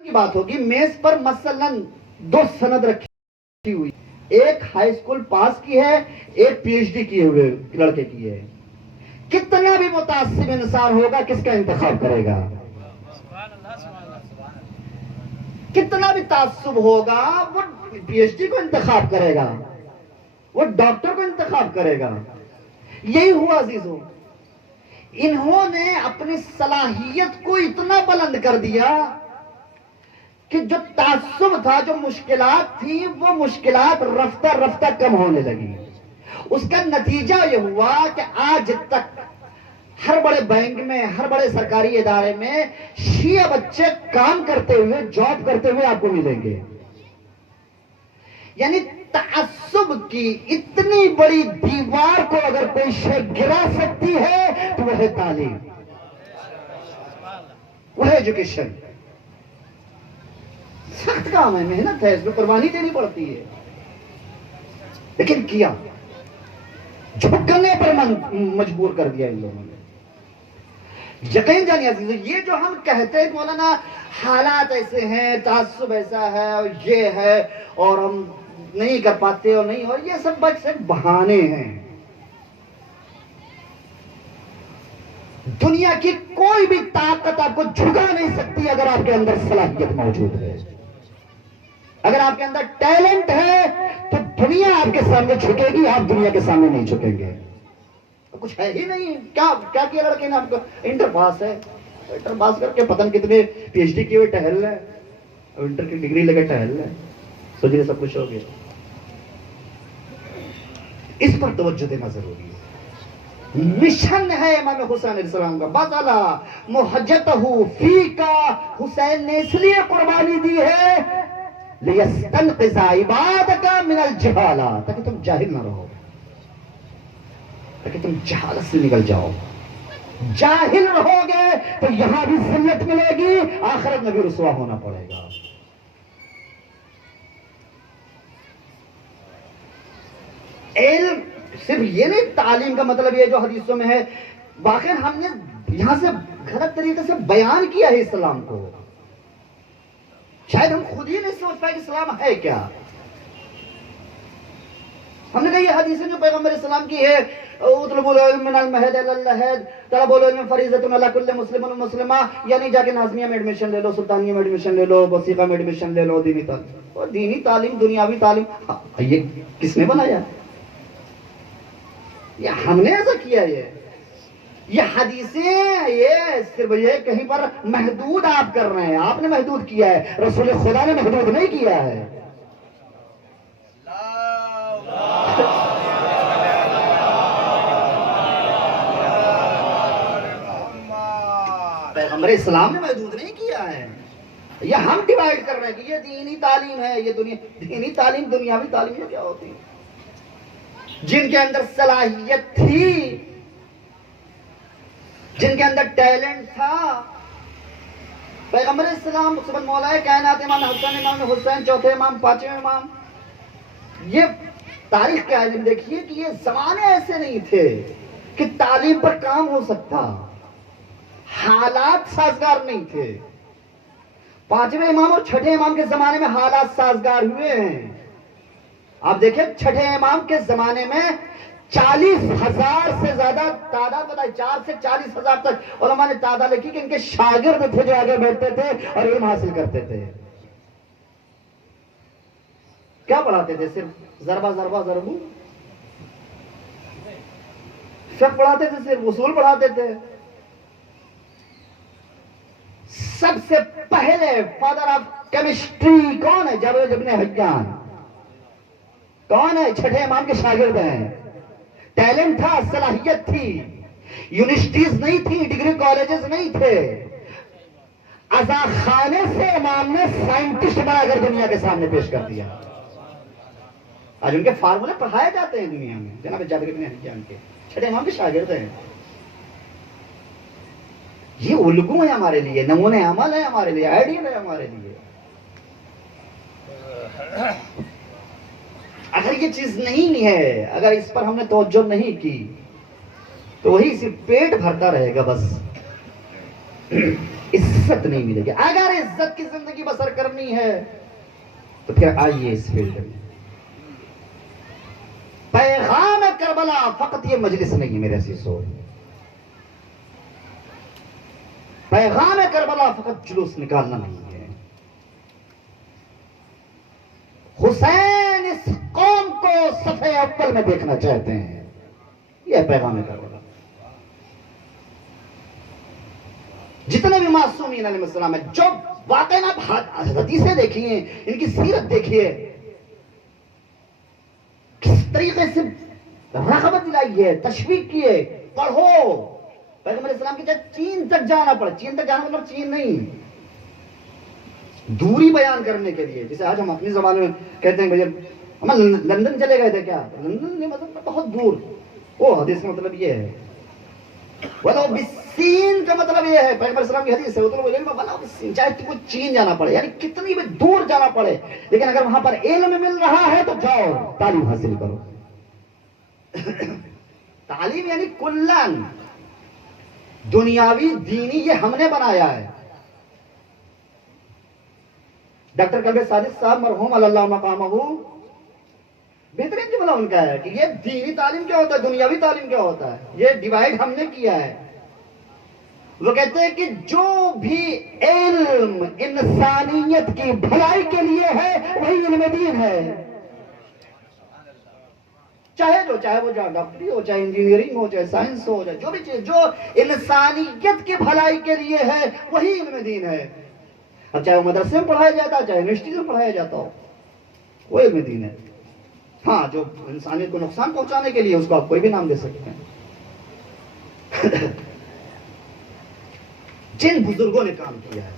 کی بات ہوگی، میز پر مثلاً 2 سند رکھی ہوئی، ایک ہائی اسکول پاس کی ہے، ایک پی ایچ ڈی کیے ہوئے لڑکے کی ہے. کتنا بھی متعصب انسان ہوگا کس کا انتخاب کرے گا؟ کتنا بھی تعصب ہوگا وہ پی ایچ ڈی کو انتخاب کرے گا، وہ ڈاکٹر کو انتخاب کرے گا. یہی ہوا عزیزوں، انہوں نے اپنی صلاحیت کو اتنا بلند کر دیا کہ جو تعصب تھا، جو مشکلات تھی، وہ مشکلات رفتہ رفتہ کم ہونے لگی. اس کا نتیجہ یہ ہوا کہ آج تک ہر بڑے بینک میں، ہر بڑے سرکاری ادارے میں شیعہ بچے کام کرتے ہوئے، جاب کرتے ہوئے آپ کو ملیں گے. یعنی تعصب کی اتنی بڑی دیوار کو اگر کوئی شے گرا سکتی ہے تو وہ ہے تعلیم، وہ ہے ایجوکیشن. سخت کام ہے، محنت ہے، اس میں قربانی دینی پڑتی ہے، لیکن کیا، جھکنے پر مجبور کر دیا ان لوگوں نے. یقین جانیے عزیزو، یہ جو ہم کہتے ہیں مولانا حالات ایسے ہیں، تعصب ایسا ہے، اور یہ ہے، اور ہم نہیں کر پاتے اور نہیں، اور یہ سب بس صرف بہانے ہیں. دنیا کی کوئی بھی طاقت آپ کو جھکا نہیں سکتی اگر آپ کے اندر صلاحیت موجود ہے. اگر آپ کے اندر ٹیلنٹ ہے تو دنیا آپ کے سامنے جھکے گی، آپ دنیا کے سامنے نہیں جھکیں گے. کچھ ہے ہی نہیں. کیا کیا لڑکے نے آپ کو؟ انٹر پاس ہے، انٹر پاس کر کے پتن کتنے پی ایچ ڈی کیے ہوئے ٹہل رہے، اور انٹر کی ڈگری لے کے ٹہل رہے، سوچیے سب کچھ ہو گیا. اس پر توجہ دینا ضروری ہے. مشن ہے امام حسین علیہ السلام کا. بطلا محجتہ فیکا، حسین نے اس لیے قربانی دی ہے لیستنقذ عبادک من الجہالہ، تاکہ تم جاہل نہ رہو، تاکہ تم جہالت سے نکل جاؤ. جاہل رہو گے تو یہاں بھی ذلت ملے گی، آخرت میں بھی رسوا ہونا پڑے گا. علم صرف یہ نہیں، تعلیم کا مطلب یہ جو حدیثوں میں ہے، واقعی ہم نے یہاں سے غلط طریقے سے بیان کیا ہے اسلام کو. شاید ہم خود ہی نہیں سوچ پائے کہ اسلام ہے کیا. ہم نے کہا یہ حدیثیں جو پیغمبر اسلام کی ہے، اطلبوا العلم من المہد الی اللحد، طلب العلم فریضۃ علی کل مسلم و مسلمہ. یعنی جا کے نازمیہ میں ایڈمیشن لے لو، سلطانیہ میں ایڈمیشن لے لو، وثیقہ میں ایڈمیشن لے لو. دینی تعلیم، اور دینی تعلیم، دنیاوی تعلیم، یہ کس نے بنایا؟ یہ ہم نے ایسا کیا. یہ حدیثیں، یہ صرف یہ کہیں پر محدود آپ کر رہے ہیں، آپ نے محدود کیا ہے، رسول خدا نے محدود نہیں کیا ہے. پیغمبر اسلام نے محدود نہیں کیا ہے. یہ ہم ڈیوائیڈ کر رہے ہیں کہ یہ دینی تعلیم ہے، یہ دینی تعلیم، دنیاوی تعلیم کیا ہوتی ہے؟ جن کے اندر صلاحیت تھی، جن کے اندر ٹیلنٹ تھا، پیغمبر اسلام سبحان مولا کائنات امام حسن، امام حسین چوتھے امام، پانچویں امام. یہ تاریخ کے عالم دیکھیے کہ یہ زمانے ایسے نہیں تھے کہ تعلیم پر کام ہو سکتا، حالات سازگار نہیں تھے. پانچویں امام اور چھٹے امام کے زمانے میں حالات سازگار ہوئے ہیں. آپ دیکھیں چھٹے امام کے زمانے میں 40,000 سے زیادہ تعداد بتائی، 4 سے 40,000 تک علماء نے تعداد لکھی کہ ان کے شاگرد تھے جو آگے بیٹھتے تھے اور علم حاصل کرتے تھے. کیا پڑھاتے تھے؟ صرف ضربہ ضربو، فقہ پڑھاتے تھے، صرف اصول پڑھاتے تھے. سب سے پہلے فادر آف کیمسٹری کون ہے؟ جابر بن حیان. کون ہے؟ چھٹے امام کے شاگرد ہیں. ٹیلنٹ تھا، صلاحیت تھی، یونیورسٹیز نہیں تھی، ڈگری کالجز نہیں تھے. عزا خانے سے امام نے سائنٹسٹ بنا کر دنیا کے سامنے پیش کر دیا. آج ان کے فارمولے پڑھائے جاتے ہیں دنیا میں. جناب جابر بن حیان کے چھٹے امام کے شاگرد ہیں. یہ الگو ہے ہمارے لیے، نمونے عمل ہے ہمارے لیے، آئیڈیل ہے ہمارے لیے. اگر یہ چیز نہیں ہے، اگر اس پر ہم نے توجہ نہیں کی تو وہی صرف پیٹ بھرتا رہے گا بس. عزت نہیں ملے گی. اگر عزت کی زندگی بسر کرنی ہے تو پھر آئیے اس فیلڈ میں. پیغام کربلا فقط یہ مجلس نہیں ہے میرے عزیزو. پیغام کربلا فقط جلوس نکالنا نہیں ہے. حسین اس قوم کو صفحے اول میں دیکھنا چاہتے ہیں. یہ پیغام کربلا. جتنے بھی معصومین علیہ السلام ہیں, جو واقعی آپ حدیثیں دیکھیے, ان کی سیرت دیکھیے, کس طریقے سے رغبت دلائی ہے, تشویق کی ہے, پڑھو. پیغمبر علیہ السلام کی چاہے چین تک جانا پڑے, چین تک جانا مطلب چین نہیں, دوری بیان کرنے کے لیے. جیسے آج ہم اپنی زبان میں کہتے ہیں بھائی ہم لندن چلے گئے تھے, کیا لندن نہیں, مطلب بہت دور. وہ حدیث کا مطلب یہ ہے. ولو بالسین کا مطلب یہ ہے, پیغمبر السلام کی حدیث ہے, ولو بالسین, چاہے تم کو چین جانا پڑے, یعنی کتنی بھی دور جانا پڑے, لیکن اگر وہاں پر علم مل رہا ہے تو جاؤ, تعلیم حاصل کرو. تعلیم یعنی کلن, دنیاوی دینی یہ ہم نے بنایا ہے. ڈاکٹر قلب صادق صاحب مرحوم اللہ مقامہ, بہترین جملہ ان کا ہے کہ یہ دینی تعلیم کیا ہوتا ہے, دنیاوی تعلیم کیا ہوتا ہے, یہ ڈیوائیڈ ہم نے کیا ہے. وہ کہتے ہیں کہ جو بھی علم انسانیت کی بھلائی کے لیے ہے وہی علم دین ہے. چاہے وہ ڈاکٹری ہو, چاہے انجینئرنگ ہو, چاہے سائنس ہو, چاہے جو بھی چیز جو انسانیت کی بھلائی کے لیے ہے وہی علم دین ہے. اب چاہے وہ مدرسے میں پڑھایا جاتا ہے, چاہے یونیورسٹی میں پڑھایا جاتا ہو, وہ علم دین ہے. ہاں, جو انسانیت کو نقصان پہنچانے کے لیے اس کو آپ کوئی بھی نام دے سکتے ہیں. جن بزرگوں نے کام کیا ہے,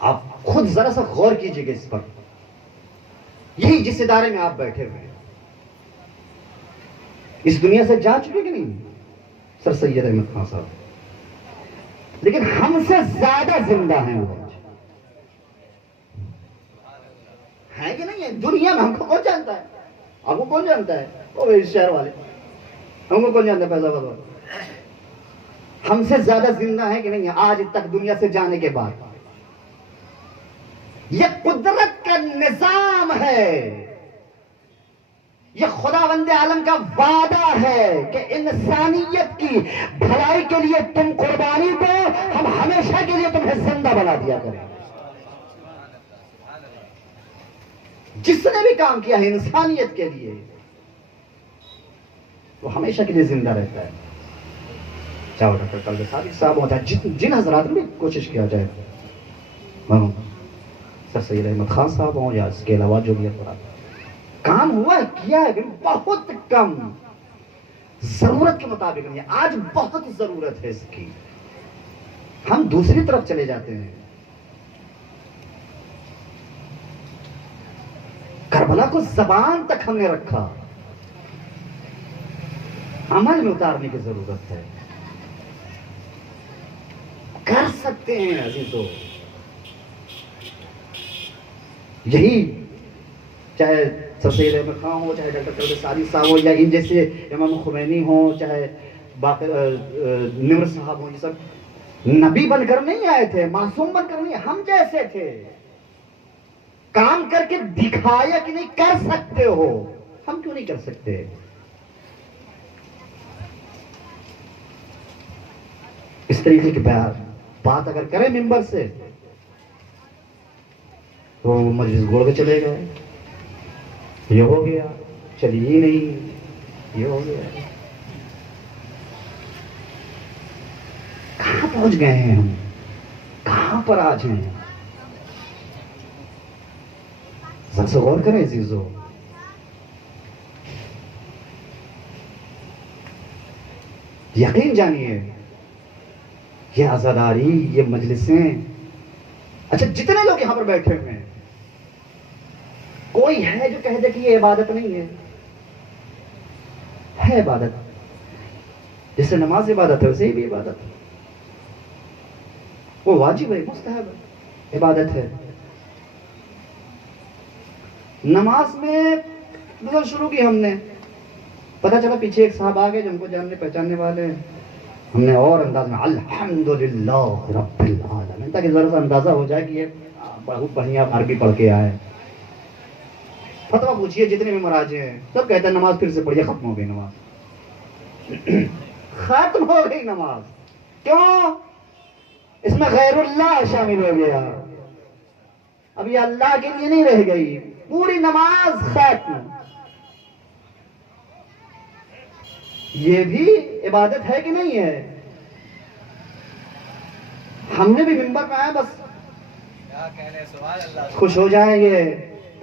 آپ خود ذرا سا غور کیجئے گا اس پر. یہی جس ادارے میں آپ بیٹھے ہوئے اس دنیا سے جا چکے کہ نہیں, سر سید احمد خان صاحب, لیکن ہم سے زیادہ زندہ ہیں وہ, ہے کہ نہیں ہے دنیا میں. ہم کو کون جانتا ہے, آپ کو کون جانتا ہے, وہ شہر والے, ہم کو کون جانتا ہے پیسہ بابا. ہم سے زیادہ زندہ ہیں کہ نہیں ہے آج تک دنیا سے جانے کے بعد. یہ قدرت کا نظام ہے, یہ خداوند عالم کا وعدہ ہے کہ انسانیت کی بھلائی کے لیے تم قربانی دو, ہم ہمیشہ کے لیے تمہیں زندہ بنا دیا کریں. جس نے بھی کام کیا ہے انسانیت کے لیے وہ ہمیشہ کے لیے زندہ رہتا ہے. چاہے ڈاکٹر قلب صادق صاحب ہوتا ہے, جن حضرات نے بھی کوشش کیا جائے, سر سید احمد خان صاحب ہوں یا اس کے علاوہ جو بھی کام ہوا ہے کیا ہے, بہت کم, ضرورت کے مطابق نہیں. آج بہت ضرورت ہے اس کی, ہم دوسری طرف چلے جاتے ہیں. کربلا کو زبان تک ہم نے رکھا, عمل میں اتارنے کی ضرورت ہے. کر سکتے ہیں عزیزو. یہی چاہے سر سید احمد خان ہو, چاہے ڈاکٹر قلب صادق صاحب ہو, یا ان جیسے امام خمینی ہو, چاہے نمر صاحب ہو, یہ سب نبی بن کر نہیں آئے تھے, معصوم بن کر نہیں, ہم جیسے تھے. کام کر کے دکھایا کہ نہیں کر سکتے ہو, ہم کیوں نہیں کر سکتے. اس طریقے کی بات اگر کریں ممبر سے تو مجلس گوڑ کے چلے گئے, یہ ہو گیا, چلیے ہی نہیں, یہ ہو گیا. کہاں پہنچ گئے ہیں ہم, کہاں پر آج ہیں. ذرا سے غور کریں عزیزو. یقین جانیے یہ عزاداری, یہ مجلسیں, اچھا جتنے لوگ یہاں پر بیٹھے ہوئے ہیں کوئی ہے جو کہہ دے کہ یہ عبادت نہیں ہے؟ ہے عبادت. جیسے نماز عبادت ہے ویسے ہی بھی عبادت ہے. وہ واجب ہے, مستحب ہے, عبادت ہے. نماز میں شروع کی ہم نے, پتہ چلا پیچھے ایک صاحب آ گئے جو ہم کو جاننے پہچاننے والے ہیں, ہم نے اور انداز میں الحمدللہ رب العالمین، تاکہ ذرا سا اندازہ ہو جائے کہ یہ بہت بڑھیا عربی پڑھ کے آئے. فتویٰ پوچھیے جتنے بھی مراجع ہیں سب کہتے ہیں نماز پھر سے پڑھیے، ختم ہو گئی نماز. ختم ہو گئی نماز. کیوں؟ اس میں غیر اللہ شامل ہو گیا. اب یہ اللہ کے لیے نہیں رہ گئی، پوری نماز ختم. یہ بھی عبادت ہے کہ نہیں ہے؟ ہم نے بھی ممبر پہ آیا بس خوش ہو جائیں گے،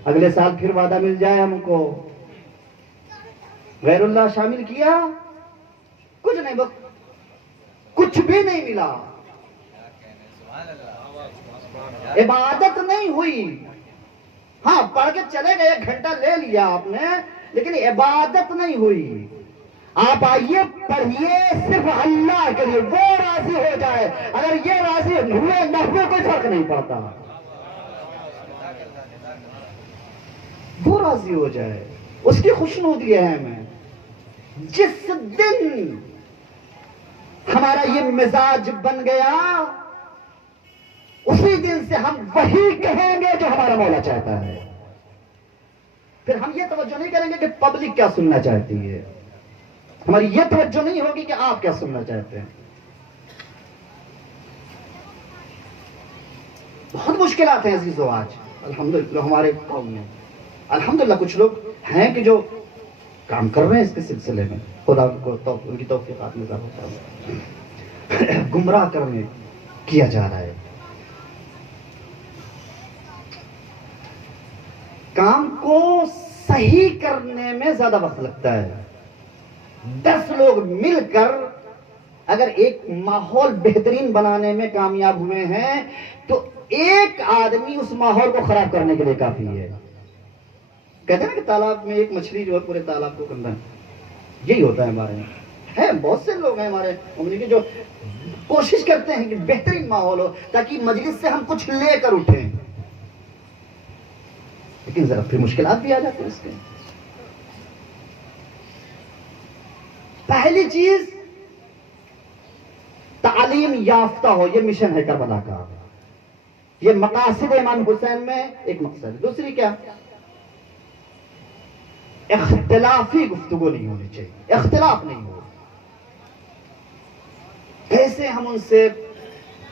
اگلے سال پھر وعدہ مل جائے ہم کو. غیر اللہ شامل کیا، کچھ نہیں، بس کچھ بھی نہیں ملا. عبادت نہیں ہوئی. ہاں پڑھ کے چلے گئے، 1 گھنٹہ لے لیا آپ نے، لیکن عبادت نہیں ہوئی. آپ آئیے پڑھیے صرف اللہ کے لیے، وہ راضی ہو جائے. اگر یہ راضی ہوئے نہ ہوئے کوئی فرق نہیں پڑتا، وہ راضی ہو جائے، اس کی خوشنودی ہے. میں جس دن ہمارا یہ مزاج بن گیا، اسی دن سے ہم وہی کہیں گے جو ہمارا مولا چاہتا ہے. پھر ہم یہ توجہ نہیں کریں گے کہ پبلک کیا سننا چاہتی ہے، ہماری یہ توجہ نہیں ہوگی کہ آپ کیا سننا چاہتے ہیں. بہت مشکلات ہیں عزیزو آج الحمدللہ ہمارے قوم میں. الحمدللہ کچھ لوگ ہیں کہ جو کام کر رہے ہیں اس کے سلسلے میں، خدا ان کی توفیقات میں اضافہ ہے. گمراہ کرنے کیا جا رہا ہے. کام کو صحیح کرنے میں زیادہ وقت لگتا ہے. 10 لوگ مل کر اگر ایک ماحول بہترین بنانے میں کامیاب ہوئے ہیں تو ایک آدمی اس ماحول کو خراب کرنے کے لیے کافی ہے. کہتے ہیں نا کہ تالاب میں ایک مچھلی جو ہے پورے تالاب کو گندا. یہی ہوتا ہے ہمارے یہاں. ہے بہت سے لوگ ہیں ہمارے کمیونٹی جو کوشش کرتے ہیں کہ بہترین ماحول ہو تاکہ مجلس سے ہم کچھ لے کر اٹھیں، لیکن ذرا پھر مشکلات بھی آ جاتے ہیں اس کے. پہلی چیز تعلیم یافتہ ہو، یہ مشن ہے کربلا کا. یہ مقاصد امام حسین میں ایک مقصد ہے. دوسری کیا؟ اختلافی گفتگو نہیں ہونی چاہیے، اختلاف نہیں ہو. کیسے ہم ان سے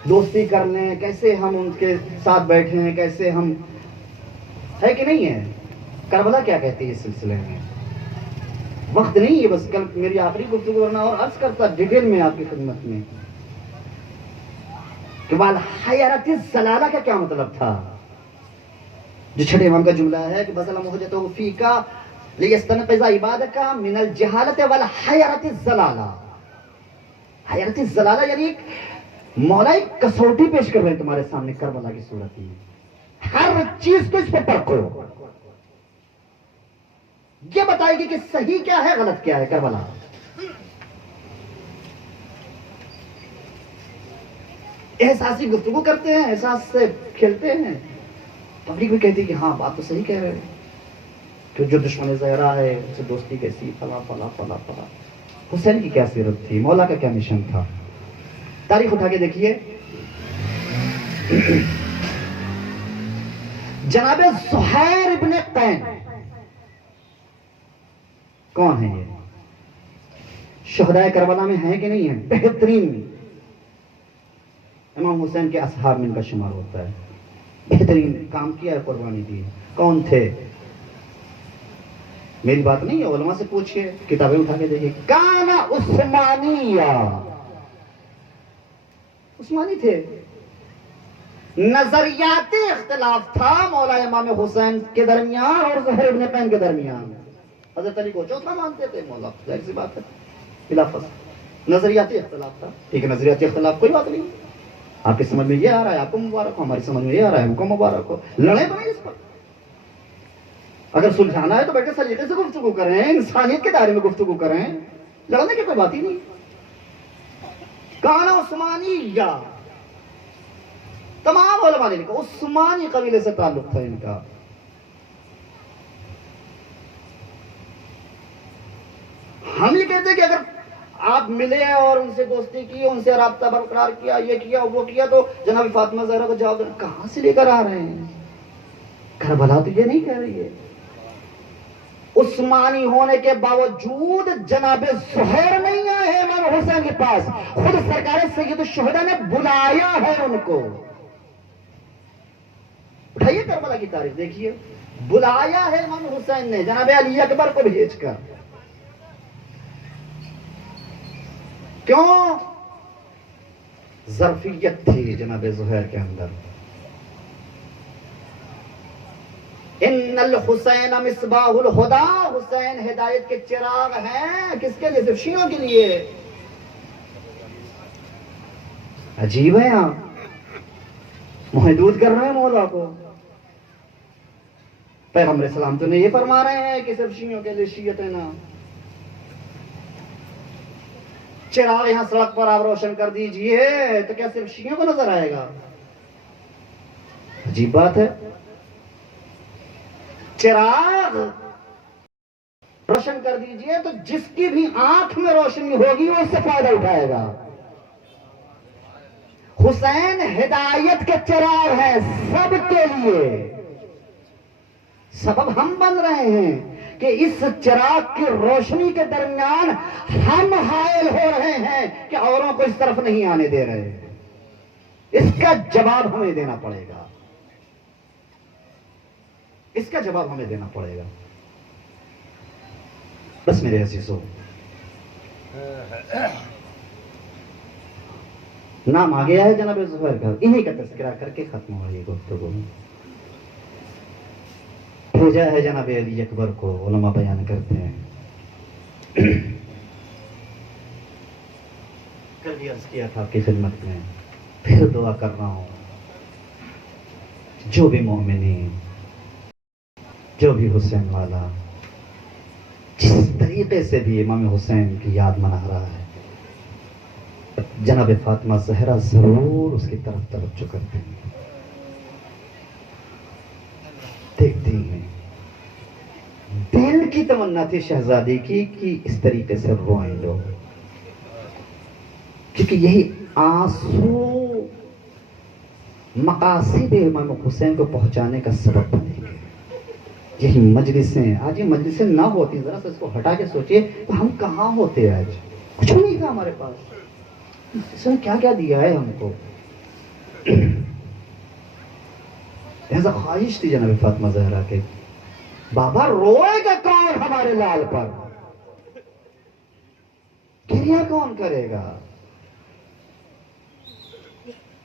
دوستی کر لیں، کیسے ہم ان کے ساتھ بیٹھیں، کیسے ہم، ہے کہ نہیں ہے؟ کربلا کیا کہتی ہے اس سلسلے میں؟ وقت نہیں ہے، بس کل میری آخری گفتگو کرنا اور عرض کرتا ڈیٹیل میں آپ کی خدمت میں کہ والحیرت الزلالہ کا کیا مطلب تھا. جو چھٹے امام کا جملہ ہے کہ بذل مہجتہ فیکا لیستنقذ عبادک من الجہالت والحیرت الزلالہ. حیرت الزلالہ یعنی ایک مولا ایک کسوٹی پیش کر رہے ہیں تمہارے سامنے کربلا کی صورت میں. ہر چیز کو اس پہ پرکھو، یہ بتائے گی کہ صحیح کیا ہے غلط کیا ہے. کربلا احساسی گفتگو کرتے ہیں، احساس سے کھیلتے ہیں. پبلک بھی کہتی ہے کہ ہاں بات تو صحیح کہہ رہے ہیں، کہ جو دشمن زہرا ہے اس سے دوستی کیسی، فلا فلا فلا فلا. حسین کی کیا سیرت تھی، مولا کا کیا مشن تھا. تاریخ اٹھا کے دیکھیے. جناب زہیر ابن قین کون ہے؟ یہ شہدائے کربلا میں ہیں کہ نہیں ہیں؟ بہترین امام حسین کے اصحاب میں ان کا شمار ہوتا ہے. بہترین کام کیا ہے، قربانی دی. کون تھے؟ میری بات نہیں ہے، علماء سے پوچھئے، کتابیں اٹھا کے دیکھیے. کانا عثمانیہ، عثمانی تھے. نظریاتی اختلاف تھا مولا امام حسین کے درمیان اور زہیر ابن قین کے درمیان. حضرت علی کو چوتھا مانتے تھے، مولا ظاہر سی بات ہے خلافت. نظریاتی اختلاف تھا، ٹھیک ہے، نظریاتی اختلاف کوئی بات نہیں. آپ کی سمجھ میں یہ آ رہا ہے آپ کو مبارک ہو، ہماری سمجھ میں یہ آ رہا ہے ہم کو مبارک ہو. لڑے تو نہیں اس پر. اگر سلجھانا ہے تو بیٹھ کے سلیقے سے گفتگو کریں، انسانیت کے دائرے میں گفتگو کریں، لڑنے کی کوئی بات ہی نہیں. کانا عثمانیہ، تمام علماء نے لکھا عثمانی قبیلے سے تعلق تھا ان کا. ہم یہ کہتے ہیں کہ اگر آپ ملے اور ان سے دوستی کی، ان سے رابطہ برقرار کیا، یہ کیا وہ کیا، تو جناب فاطمہ زہرا کو جواب دینا کہاں سے لے کر آ رہے ہیں؟ کربلا تو یہ نہیں کہہ رہی ہے. عثمانی ہونے کے باوجود جناب زہیر نہیں آئے ہیں امام حسین کے پاس، خود سرکار سید الشہداء نے بلایا ہے ان کو. اٹھائیے کربلا کی تاریخ دیکھیے، بلایا ہے امام حسین نے جناب علی اکبر کو بھیج کر. کیوں؟ ظرفیت تھی جناب زہیر کے اندر. ان الحسین مصباح الہدا، حسین ہدایت کے چراغ ہیں. کس کے لیے؟ صرف شیعوں کے لیے. عجیب ہے، آپ محدود کر رہے ہیں مولا کو. پیغمبر اسلام تو نہیں یہ فرما رہے ہیں کہ صرف شیعوں کے لیے شیعت ہے نا. چراغ یہاں سڑک پر آپ روشن کر دیجئے تو کیا صرف شیعوں کو نظر آئے گا؟ عجیب بات ہے. چراغ روشن کر دیجئے تو جس کی بھی آنکھ میں روشنی ہوگی وہ اس سے فائدہ اٹھائے گا. حسین ہدایت کے چراغ ہے سب کے لیے. سبب ہم بن رہے ہیں کہ اس چراغ کی روشنی کے درمیان ہم حائل ہو رہے ہیں کہ اوروں کو اس طرف نہیں آنے دے رہے. اس کا جواب ہمیں دینا پڑے گا. اس کا جواب ہمیں دینا پڑے گا. بس میرے عزیزو، نام آ گیا ہے جناب زہیر کا، انہی کا تذکرہ کر کے ختم ہو رہی گفتگو. بھیجا ہے جناب علی اکبر کو، علماء بیان کرتے ہیں. کل بھی عرض کیا تھا آپ کی خدمت میں، پھر دعا کر رہا ہوں، جو بھی مومنین، جو بھی حسین والا جس طریقے سے بھی امام حسین کی یاد منا رہا ہے، جناب فاطمہ زہرا ضرور اس کی طرف توجہ کرتے ہیں، دیکھتے ہیں. دل کی تمنا تھی شہزادی کی کہ اس طریقے سے روئیں لوگ، کیونکہ یہی آنسو مقاصد امام حسین کو پہنچانے کا سبب بنے گے. یہی مجلسیں، آج یہ مجلسیں نہ ہوتی، ذرا سا اس کو ہٹا کے سوچئے تو ہم کہاں ہوتے. آج کچھ نہیں تھا ہمارے پاس، اس نے کیا کیا دیا ہے ہم کو. ایسا خواہش تھی جناب فاطمہ زہرا کے، بابا روئے گا کون ہمارے لال پر، گریہ کون کرے گا.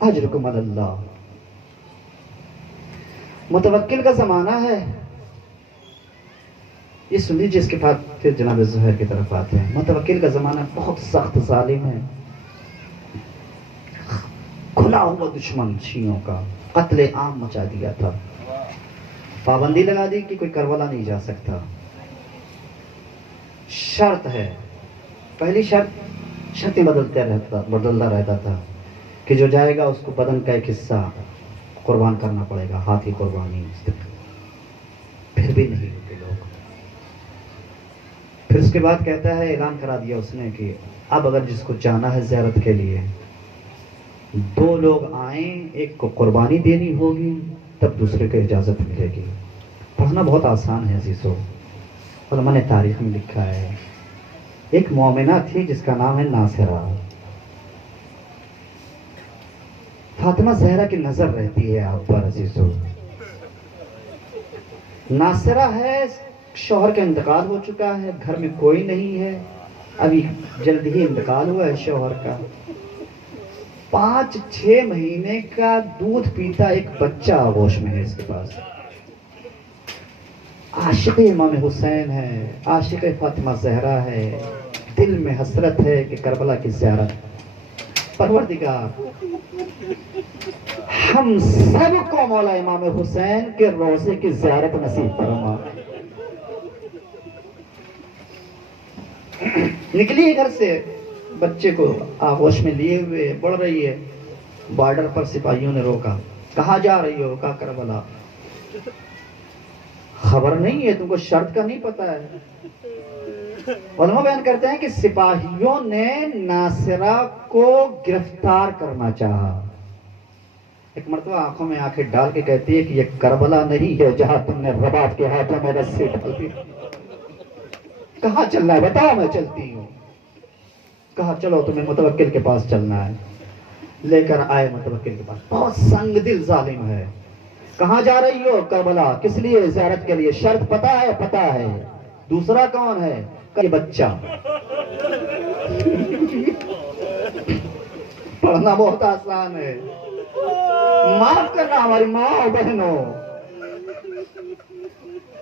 اجرکم علی اللہ. متوکل کا زمانہ ہے، یہ سن لیجیے. اس کے بعد پھر جناب زہیر کی طرف آتے ہیں. متوکل کا زمانہ بہت سخت ظالم ہے، کھلا ہوا دشمن شیعوں کا، قتل عام مچا دیا تھا. پابندی لگا دی کہ کوئی کربلا نہیں جا سکتا. شرط ہے، پہلی شرط بدلتا رہتا تھا کہ جو جائے گا اس کو بدن کا ایک حصہ قربان کرنا پڑے گا، ہاتھ کی قربانی. پھر بھی نہیں ہوتے لوگ. پھر اس کے بعد کہتا ہے، اعلان کرا دیا اس نے کہ اب اگر جس کو جانا ہے زیارت کے لیے، 2 لوگ آئیں، ایک کو قربانی دینی ہوگی تب دوسرے کو اجازت ملے گی. پڑھنا بہت آسان ہے عزیزو. علماء نے تاریخ میں لکھا ہے، ایک مومنہ تھی جس کا نام ہے ناصرہ. فاطمہ زہرا کی نظر رہتی ہے آپ پر عزیزو. ناصرہ ہے، شوہر کا انتقال ہو چکا ہے، گھر میں کوئی نہیں ہے، ابھی جلد ہی انتقال ہوا ہے شوہر کا. 5-6 مہینے کا دودھ پیتا ایک بچہ آغوش میں ہے اس کے پاس. عاشق امام حسین ہے، عاشق فاطمہ زہرا ہے، دل میں حسرت ہے کہ کربلا کی زیارت. پروردگار ہم سب کو مولا امام حسین کے روضے کی زیارت نصیب فرما. نکلی گھر سے، بچے کو آغوش میں لیے ہوئے بڑھ رہی ہے. بارڈر پر سپاہیوں نے روکا، کہاں جا رہی ہو؟ کہا کربلا. خبر نہیں ہے تم کو، شرط کا نہیں پتا ہے. علماء بیان کرتے ہیں کہ سپاہیوں نے ناصرہ کو گرفتار کرنا چاہا. ایک مرتبہ آنکھوں میں آنکھیں ڈال کے کہتی ہے کہ یہ کربلا نہیں ہے جہاں تم نے رباب کے ہاتھوں میں رسی ڈال دی. کہاں چلنا ہے بتاؤ، میں چلتی ہوں. کہا چلو تمہیں متوکل کے پاس چلنا ہے. لے کر آئے متوکل کے پاس. بہت سنگ دل ظالم ہے. کہاں جا رہی ہو؟ کربلا. کس لیے؟ زیارت کے لیے. شرط پتہ ہے؟ پتہ ہے. دوسرا کون ہے؟ یہ بچہ. پڑھنا بہت آسان ہے. معاف کرنا ہماری ماں اور بہنوں.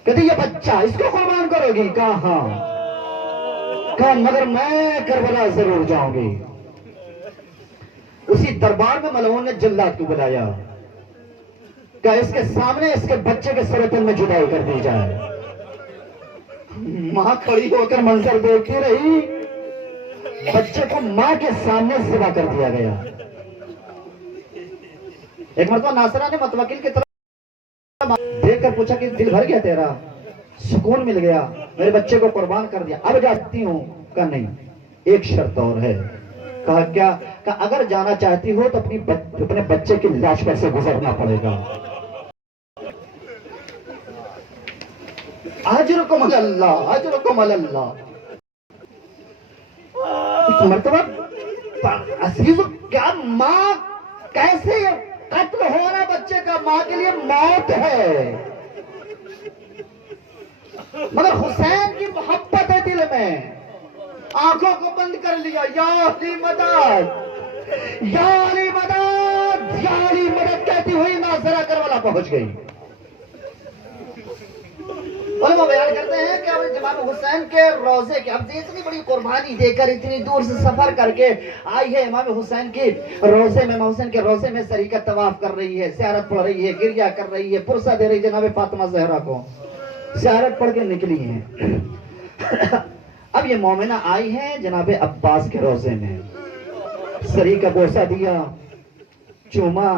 کہتے یہ بچہ، اس کو قربان کرو گی؟ کہا ہاں. کہا مگر میں کربلا ضرور جاؤں گی. اسی دربار میں ملعون نے جلاد کو بلایا. کہا اس کے سامنے اس کے بچے کے سرطن میں جدائی کر دی جائے. ماں کھڑی ہو کر منظر دیکھتی رہی. بچے کو ماں کے سامنے ذبح کر دیا گیا. ایک مرتبہ ناصرہ نے متوکل کی طرف دیکھ کر پوچھا کہ دل بھر گیا تیرا؟ سکون مل گیا؟ میرے بچے کو قربان کر دیا، اب جا سکتی ہوں؟ کہا نہیں، ایک شرط اور ہے. کہا کیا؟ کہا اگر جانا چاہتی ہو تو اپنے بچے کی لاش پر سے گزرنا پڑے گا. اجرکم علی اللہ، اجرکم علی اللہ. ایک مرتبہ عزیزو، کیا ماں کیسے قتل ہونا بچے کا ماں کے لیے موت ہے، مگر حسین کی محبت ہے دل میں. آنکھوں کو بند کر لیا. یا علی مدد، یا علی مدد، یا علی مدد کہتی ہوئی ناصرہ کربلا پہنچ گئی. علماء بیان کرتے ہیں کہ امام حسین کے روزے کے، اب اتنی بڑی قربانی دے کر اتنی دور سے سفر کر کے آئی ہے امام حسین کی روزے میں، امام حسین کے روزے میں سریقہ طواف کر رہی ہے، زیارت پڑھ رہی ہے، گریہ کر رہی ہے، پرسہ دے رہی ہے جناب فاطمہ زہرا کو. زیارت پڑھ کے نکلی ہیں. اب یہ مومنہ آئی ہیں جناب عباس کے روزے میں، سری کا بوسہ دیا، چوما،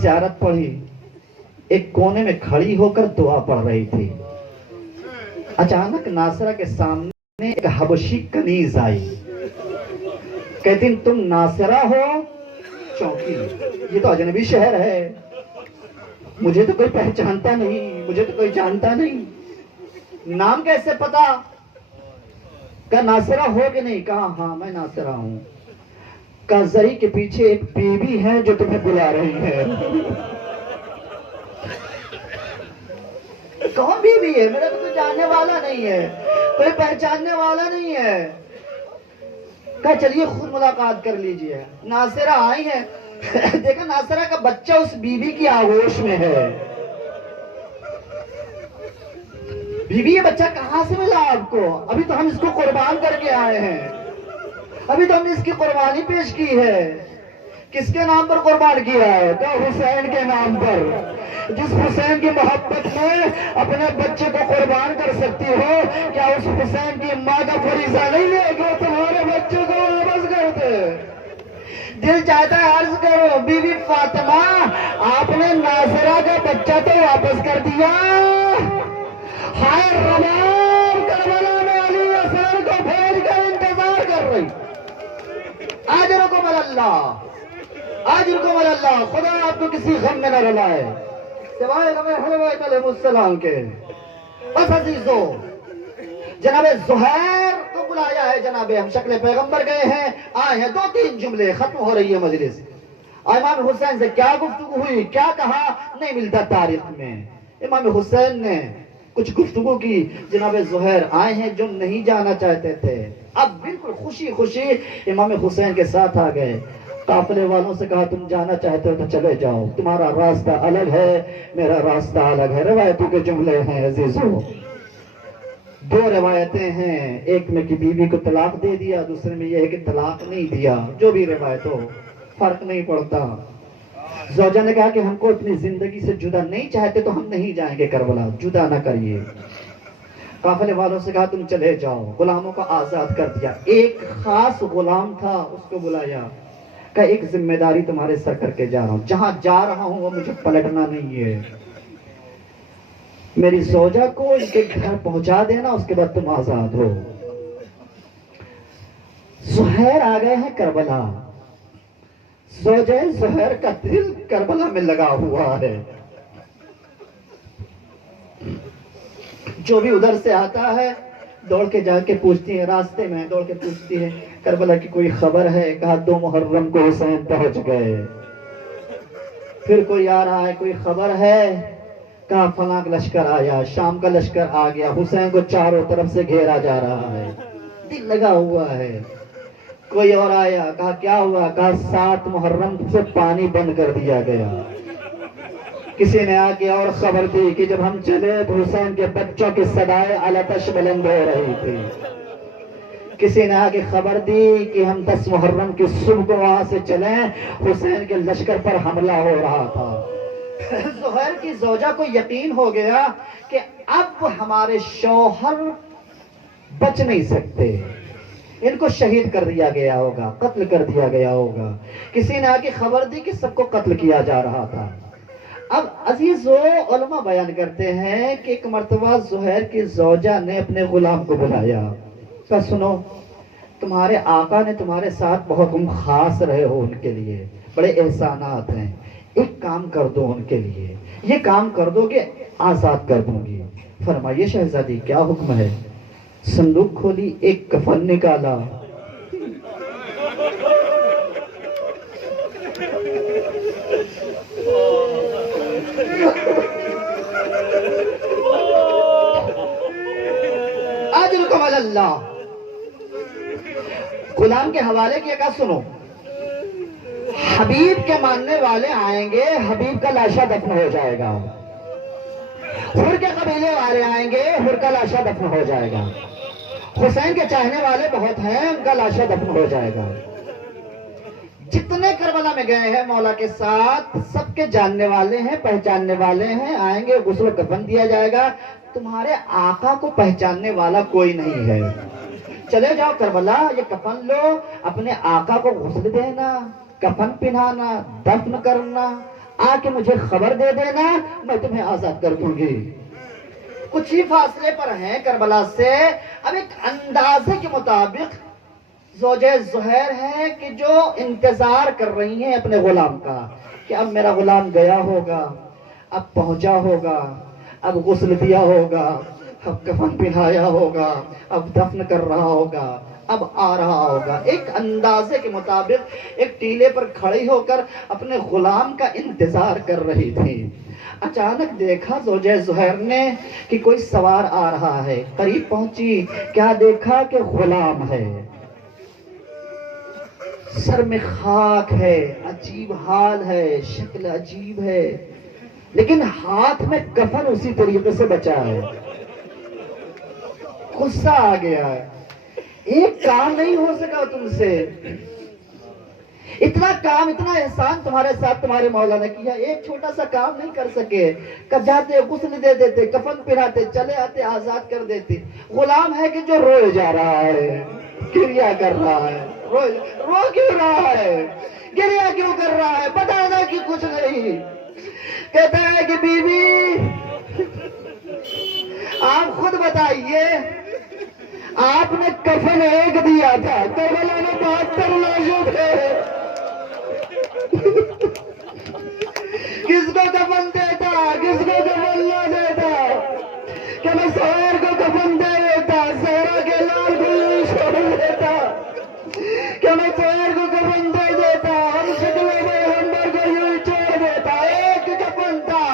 زیارت پڑھی. ایک کونے میں کھڑی ہو کر دعا پڑھ رہی تھی. اچانک ناصرہ کے سامنے ایک حبشی کنیز آئی. کہتی تم ناصرہ ہو؟ چونکی، یہ تو اجنبی شہر ہے، مجھے تو کوئی پہچانتا نہیں، مجھے تو کوئی جانتا نہیں، نام کیسے پتا؟ کہا ناصرہ ہو کہ نہیں؟ کہا ہاں میں ناصرہ ہوں. کہا زری کے پیچھے ایک بیوی ہے جو تمہیں بلا رہی ہے. کون بیوی ہے؟ میرا تو کوئی جاننے والا نہیں ہے، کوئی پہچاننے والا نہیں ہے. کہا چلیے خود ملاقات کر لیجئے. ناصرہ آئی ہے. دیکھا ناصرہ کا بچہ اس بیوی کی آغوش میں ہے. بیوی یہ بچہ کہاں سے ملا آپ کو؟ ابھی تو ہم اس کو قربان کر کے آئے ہیں، ابھی تو ہم نے اس کی قربانی پیش کی ہے. کس کے نام پر قربان کیا ہے؟ تو حسین کے نام پر. جس حسین کی محبت میں اپنے بچے کو قربان کر سکتی ہو، کیا اس حسین کی ماں کا فریضہ نہیں ہے کہ وہ تمہارے بچے کو واپس کر دے؟ دل چاہتا ہے عرض کرو بی بی فاطمہ، آپ نے ناصرہ کا بچہ تو واپس کر دیا، ہائے رباب کربلا میں علی اصغر کو بھیج کر انتظار کر رہی. اجرکم علی اللہ، اجرکم علی اللہ. خدا آپ کو کسی غم میں نہ ڈالے سوائے غم حضرت علیہ السلام کے. بس عزیزو، جناب زہیر کو بلایا ہے، جناب ہم شکل پیغمبر گئے ہیں، آئے ہیں. 2-3 جملے، ختم ہو رہی ہے مجلس. امام حسین سے کیا گفتگو ہوئی، کیا کہا، نہیں ملتا تاریخ میں. امام حسین نے کچھ گفتگو کی. جناب زہیر آئے ہیں جو نہیں جانا چاہتے تھے، اب بالکل خوشی خوشی امام حسین کے ساتھ آ گئے. قافلے والوں سے کہا تم جانا چاہتے ہو تو چلے جاؤ، تمہارا راستہ الگ ہے، میرا راستہ الگ ہے. روایتوں کے جملے ہیں عزیزو. 2 روایتیں ہیں، ایک میں کہ بیوی کو طلاق دے دیا، دوسرے میں یہ ہے کہ طلاق نہیں دیا. جو بھی روایت ہو فرق نہیں پڑتا. زوجہ نے کہا کہ ہم کو اپنی زندگی سے جدا نہیں چاہتے تو ہم نہیں جائیں گے کربلا، جدا نہ کریے. قافلے والوں سے کہا تم چلے جاؤ. غلاموں کو آزاد کر دیا. ایک خاص غلام تھا، اس کو بلایا، کہ ایک ذمہ داری تمہارے سر کر کے جا رہا ہوں، جہاں جا رہا ہوں وہ مجھے پلٹنا نہیں ہے. میری زوجہ کو ان کے گھر پہنچا دینا، اس کے بعد تم آزاد ہو۔ زہیر آ گئے ہیں کربلا، زوجہ زہیر کا دل کربلا میں لگا ہوا ہے۔ جو بھی ادھر سے آتا ہے دوڑ کے جا کے پوچھتی ہے، راستے میں دوڑ کے پوچھتی ہے کربلا کی کوئی خبر ہے؟ کہا 2 محرم کو حسین پہنچ گئے۔ پھر کوئی آ رہا ہے، کوئی خبر ہے؟ کہا فلاں لشکر آیا، شام کا لشکر آ گیا، حسین کو چاروں طرف سے گھیرا جا رہا ہے، دل لگا ہوا ہے۔ کوئی اور آیا، کہا کیا ہوا؟ کہا 7 محرم سے پانی بند کر دیا گیا۔ کسی نے آ کے اور خبر دی کہ جب ہم چلے تو حسین کے بچوں کی صدائیں آلاتش بلند ہو رہی تھی۔ کسی نے آ کے خبر دی کہ ہم 10 محرم کی صبح کو وہاں سے چلیں، حسین کے لشکر پر حملہ ہو رہا تھا۔ زہیر کی زوجہ کو یقین ہو گیا کہ اب ہمارے شوہر بچ نہیں سکتے، ان کو شہید کر دیا گیا ہوگا، قتل کر دیا گیا ہوگا۔ کسی نے آ کے خبر دی کہ سب کو قتل کیا جا رہا تھا۔ اب عزیزو، علماء بیان کرتے ہیں کہ ایک مرتبہ زہیر کی زوجہ نے اپنے غلام کو بلایا، کہا سنو، تمہارے آقا نے تمہارے ساتھ بہت تم خاص رہے ہو، ان کے لیے بڑے احسانات ہیں، ایک کام کر دو ان کے لیے، یہ کام کر دو کہ آزاد کر دوں گی۔ فرمائیے شہزادی کیا حکم ہے؟ صندوق کھولی، ایک کفن نکالا، اجرکم علی اللہ، غلام کے حوالے کیا، کہا سنو، حبیب کے ماننے والے آئیں گے، حبیب کا لاشا دفن ہو جائے گا، حر کے قبیلے والے آئیں گے، حر کا لاشا دفن ہو جائے گا، حسین کے چاہنے والے بہت ہیں، ان کا لاشا دفن ہو جائے گا۔ جتنے کربلا میں گئے ہیں مولا کے ساتھ سب کے جاننے والے ہیں، پہچاننے والے ہیں، آئیں گے، غسل و کفن دیا جائے گا۔ تمہارے آقا کو پہچاننے والا کوئی نہیں ہے، چلے جاؤ کربلا، یہ کفن لو، اپنے آقا کو غسل دینا، کفن پہنانا، دفن کرنا، آ کے مجھے خبر دے دینا، میں تمہیں آزاد کر دوں گی۔ کچھ ہی فاصلے پر ہیں کربلا سے۔ اب ایک اندازے کے مطابق زوجہ زہیر ہے کہ جو انتظار کر رہی ہیں اپنے غلام کا کہ اب میرا غلام گیا ہوگا، اب پہنچا ہوگا، اب غسل دیا ہوگا، اب کفن پہنایا ہوگا، اب دفن کر رہا ہوگا، اب آ رہا ہوگا۔ ایک اندازے کے مطابق ایک ٹیلے پر کھڑی ہو کر اپنے غلام کا انتظار کر رہی تھی۔ اچانک دیکھا زوجہ زہیر نے کہ کوئی سوار آ رہا ہے، قریب پہنچی، کیا دیکھا کہ غلام ہے، سر میں خاک ہے، عجیب حال ہے، شکل عجیب ہے، لیکن ہاتھ میں کفن اسی طریقے سے بچا ہے۔ غصہ آ گیا ہے، ایک کام نہیں ہو سکا تم سے، اتنا کام، اتنا احسان تمہارے ساتھ تمہارے مولا نے کیا، ایک چھوٹا سا کام نہیں کر سکے؟ جاتے غسل دے دیتے، کفن پہناتے، چلے آتے، آزاد کر دیتے۔ غلام ہے کہ جو روئے جا رہا ہے، گریا کر رہا ہے، رو کیوں رہا ہے، گریا کیوں کر رہا ہے؟ بتانا کہ کچھ نہیں۔ کہتا ہے کہ بیوی آپ خود بتائیے، آپ نے کفن ایک دیا تھا، کربلا میں 72 لاشیں تھے، کس کو کفن دیتا، کس کو کفن نہ دیتا؟ کہ میں زہیر کو کفن دے دیتا، زہرا کے لال کو چھوڑ دیتا، کہ میں زہیر کو کفن دے دیتا، ہم شکل پیغمبر کو یوں چھوڑ دیتا۔ ایک کفن تھا،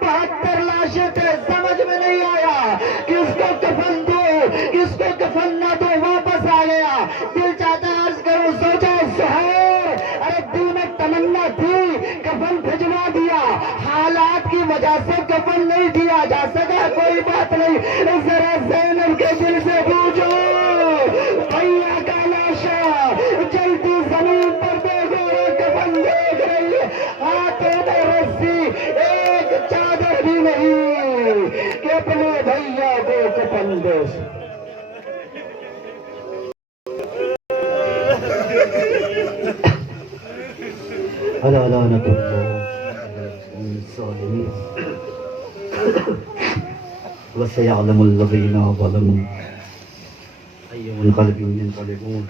72 لاشیں تھے، سمجھ میں نہیں آیا کس کو کفن دو، کس کو کفن نہ دو، واپس آ گیا۔ دل چاہتا ہے عرض کروں زوجہ زہیر، ارے دل میں تمنا تھی، کفن بھجوا دیا، حالات کی وجہ سے کفن نہیں دیا جا سکا، کوئی بات نہیں، ذرا زینب کے دل سے پوچھو، بھیا کا لاشا جلتی زمین پر دیکھو، کفن دیکھ رہی ہے، ہاتھوں میں رسی، ایک چادر بھی نہیں کہ اپنے بھیا کو کفن دے۔ اللہ اللہ نہ وسيعلم الذين ظلموا أي منقلب ينقلبون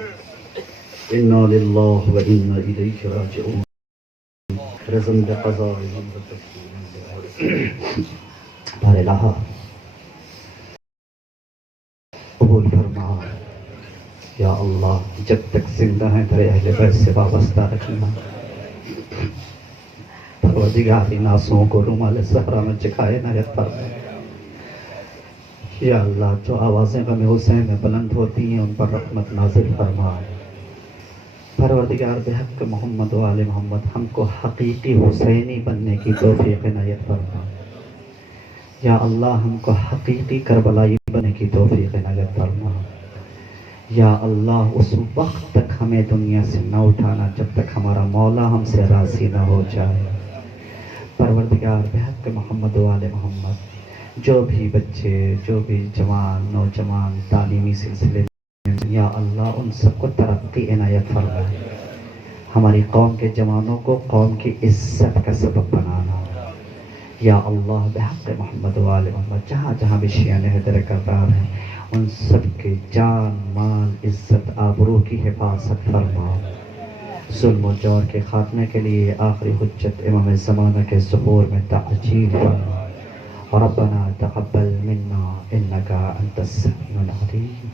إنا لله وإنا إليه راجعون رضا بقضائه وتسليما بار الہ قبول فرما یا اللہ، جب تک زندہ ہیں تیرے اہل بیت سے وابستہ رکھنا، پروردگار ان آنسوؤں کو رومال صحرا میں چکھائے عنایت فرما۔ یا اللہ، جو آوازیں غم حسین میں بلند ہوتی ہیں ان پر رحمت نازل فرما۔ پروردگار بحق محمد و آل محمد ہم کو حقیقی حسینی بننے کی توفیق عنایت فرما۔ یا اللہ، ہم کو حقیقی کربلائی بننے کی توفیق عنایت فرما۔ یا اللہ، اس وقت تک ہمیں دنیا سے نہ اٹھانا جب تک ہمارا مولا ہم سے راضی نہ ہو جائے۔ پروردگار بحق محمد و آل محمد جو بھی بچے، جو بھی جوان نوجوان تعلیمی سلسلے میں، یا اللہ ان سب کو ترقی عنایت فرما۔ ہماری قوم کے جوانوں کو قوم کی عزت کا سبب بنانا۔ یا اللہ، بحق محمد و آل محمد جہاں جہاں بھی شیعہ حیدر کردار ہیں ان سب کے جان مال عزت آبرو کی حفاظت فرما۔ ظلم و جور کے خاتمے کے لیے آخری حجت امام زمانہ کے ظہور میں تعجیل فرما۔ ربنا تقبل منا انك انت السميع العليم